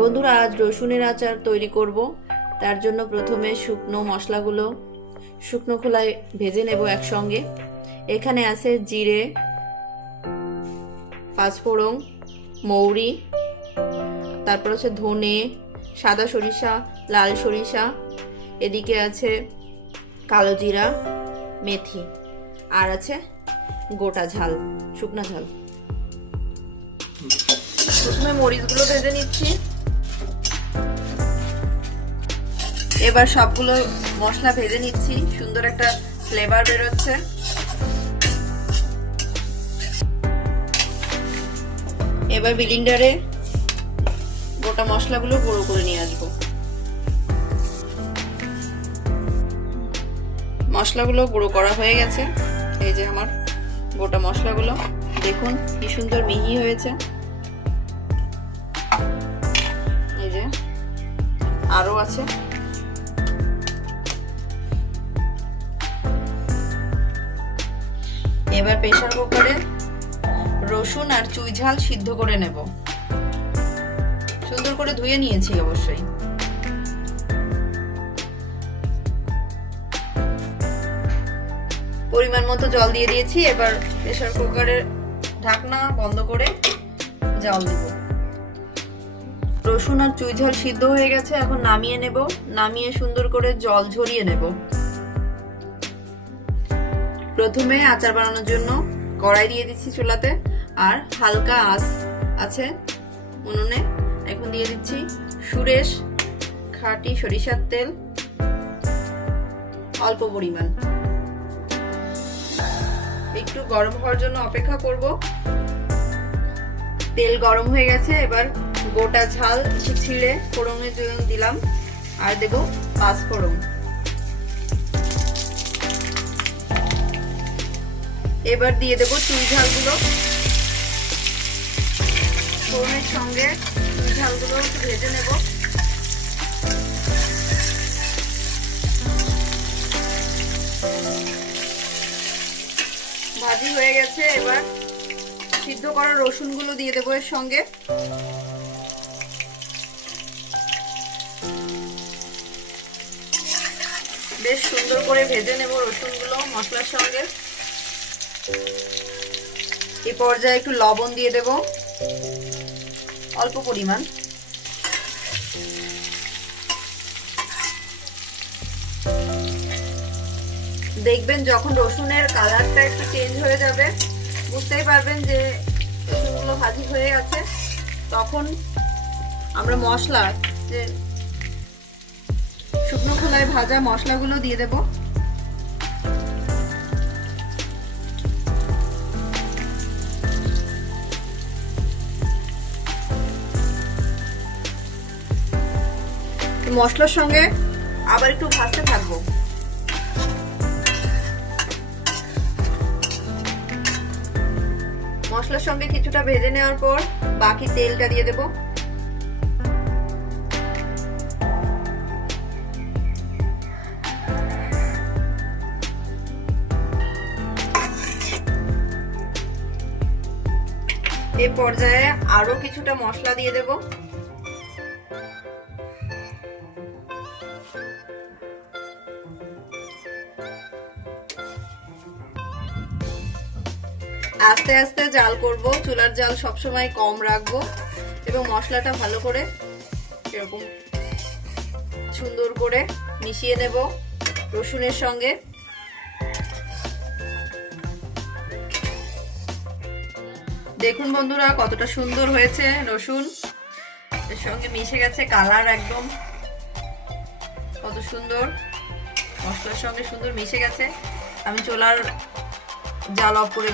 বন্ধুরা, আজ রসুনের আচার তৈরি করব। তার জন্য প্রথমে শুকনো মশলাগুলো, শুকনো খোলায় ভেজে নেব একসঙ্গে। এখানে আছে জিরে, পাঁচফোড়ন, মৌরি, তারপর আছে ধনে, সাদা সরিষা, লাল সরিষা, এদিকে আছে কালো জিরা, মেথি, আর আছে গোটা ঝাল, শুকনা ঝাল। প্রথমে মরিচগুলো ভেজে নিচ্ছি। এবার সবগুলো মশলা ভেজে নিচ্ছি। সুন্দর একটা ফ্লেভার বেরোচ্ছে। এবার বিলিন্ডারে গোটা মশলাগুলো গুঁড়ো করে নিয়ে আসব। মশলাগুলো গুঁড়ো করা হয়ে গেছে। এই যে আমার গোটা মশলাগুলো। দেখুন কি সুন্দর মিহি হয়েছে। এই যে আরও আছে। এবার প্রেসার কুকারে রসুন আর চুই ঝাল সিদ্ধ করে নেব। সুন্দর করে ধুয়ে নিয়েছি অবশ্যই। পরিমাণ মতো জল দিয়ে দিয়েছি, এবার প্রেসার কুকারের ঢাকনা বন্ধ করে জল দিব। রসুন আর চুই ঝাল সিদ্ধ হয়ে গেছে, এখন নামিয়ে নেব। নামিয়ে সুন্দর করে জল ঝরিয়ে নেব। প্রথমে আচার বানানোর জন্য কড়াই দিয়ে দিচ্ছি চুলাতে, আর হালকা আঁচ আছে উনুনে। এখন দিয়ে দিচ্ছি সুরেশ খাঁটি সরিষার তেল, অল্প পরিমাণ। একটু গরম হওয়ার জন্য অপেক্ষা করব। তেল গরম হয়ে গেছে, এবার গোটা ঝাল ছিঁড়ে ফোড়নের জন্য দিলাম। আর দেব পাঁচ ফোড়ন। এবার দিয়ে দেবো চুই ঝালগুলো। ফোড়নের সঙ্গে চুই ঝালগুলো ভেজে নেব। ভাজি হয়ে গেছে, এবার সিদ্ধ করা রসুনগুলো দিয়ে দেবো এর সঙ্গে। বেশ সুন্দর করে ভেজে নেব রসুনগুলো মশলার সঙ্গে। এই পর্যায়ে একটু লবণ দিয়ে দেব। অল্প পরিমাণ। দেখবেন যখন রসুনের কালারটা একটু চেঞ্জ হয়ে যাবে, বুঝতেই পারবেন যে রসুনগুলো ভাজি হয়ে গেছে। তখন আমরা মশলা, যে শুকনো খোলায় ভাজা মশলাগুলো দিয়ে দেব। মশলার সঙ্গে আবার একটু ভাজতে থাকব। মশলার সঙ্গে কিছুটা ভেজে নেওয়ার পর বাকি তেলটা দিয়ে দেব। এ পর্যায়ে আরও কিছুটা মশলা দিয়ে দেব। আস্তে আস্তে জাল করব, চুলার জাল সবসময় কম রাখব এবং মশলাটা ভালো করে এরকম সুন্দর করে মিশিয়ে নেব রসুনের সঙ্গে। দেখুন বন্ধুরা, কতটা সুন্দর হয়েছে রসুন। এর সঙ্গে মিশে গেছে কালার একদম। কত সুন্দর। মশলার সঙ্গে সুন্দর মিশে গেছে। আমি চোলার জাল অফ করে